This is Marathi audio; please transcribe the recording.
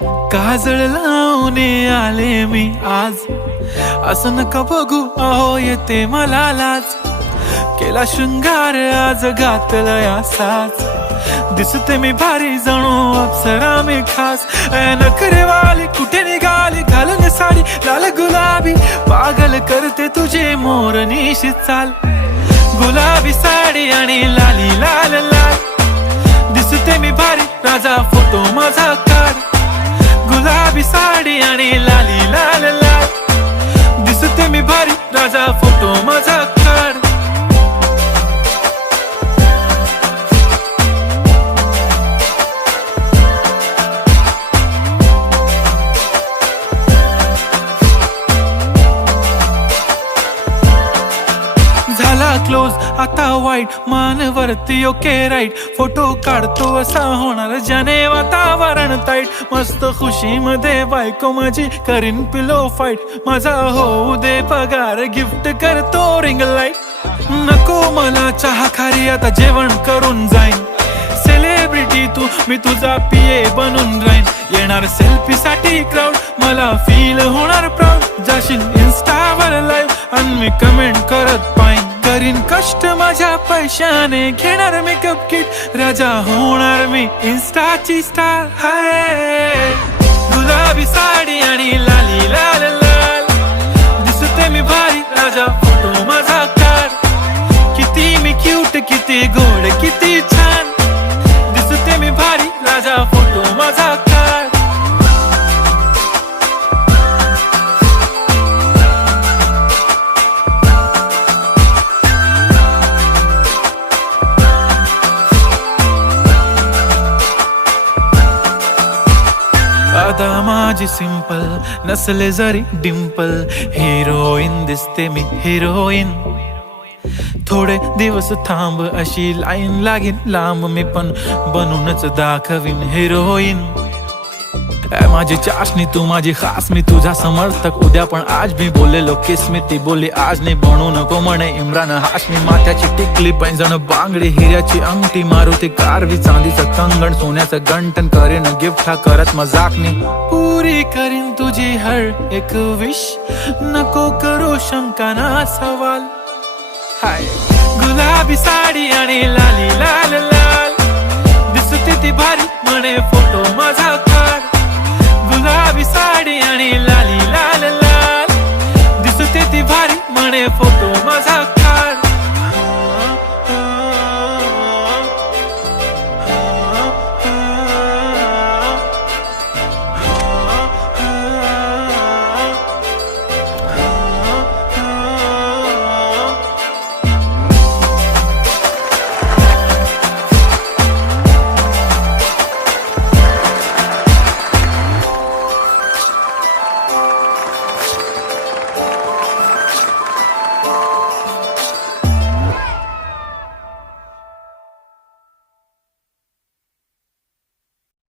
काजळ लावून आले मी आज, असं नका बघू अहो येते मला लाज. केला शृंगार आज घातलाय असाच, दिसते मी भारी जणू अप्सरा मी खास. नखरेवाली कुठे निघाली घालून साडी लाल गुलाबी, पागल करते तुझे मोरनीशी चाल. गुलाबी साडी आणि लाली लाल लाल, दिसते मी भारी राजा फोटो माझा काढ. गुलाबी साडी आणि लाली लाल लाल, दिसते मी भारी राजा फोटो माझा काढ. झाला क्लोज आता वाईट, मानवरती ओके राईट. फोटो काढतो असा होणार ज्याने वातावरण ताईट. मस्त खुशी मध्ये बायको माझी करीन पिलो फाईट. माझा होऊ दे पगार गिफ्ट करतो रिंग लाईट. नको मला चहा खारी आता जेवण करून जाईन. सेलिब्रिटी तू मी तुझा पिये बनून राहीन. येणार सेल्फी साठी क्राऊड मला फील होणार प्राऊड. जाशील इन्स्टावर लाईव्ह आणि मी कमेंट करत पाईन. करीन कष्ट माझ्या पैशाने घेणार मेकअप किट. राजा होणार मी इन्स्टाची स्टार. हाय गुलाबी साडी आणि लाली लाल लाल, दिसते मी भारी राजा फोटो माझा काढ. किती मी क्यूट किती गोड किती छान, दिसते मी भारी राजा फोटो माझा काढ. आता माझी सिंपल नसले जरी डिंपल, हिरोईन दिसते मी हिरोईन. थोडे दिवस थांब अशी लाईन लागेल लांब, मी पण बनूनच दाखवीन हिरोईन. माझी चाशनी तू माझी खास, मी तुझा समर्थक उद्या पण आज. मी बोललेलो किस मी ती बोली आज नाही. बनू नको म्हणे इम्रान हाशमी. माथ्याची टिकली पैंजण बांगडी, हिऱ्याची अंगठी, मारुती कारवी, चांदीचं कंगण, सोन्याचं गंटन. करेन गिफ्ट हा करत मजाकनी. पुरी करीन तुझी हर एक विश, नको करू शंका ना सवाल. हाय गुलाबी साडी आणि लाली लाल लाल, दिसते ती भारी म्हणे फोटो माझा काढ.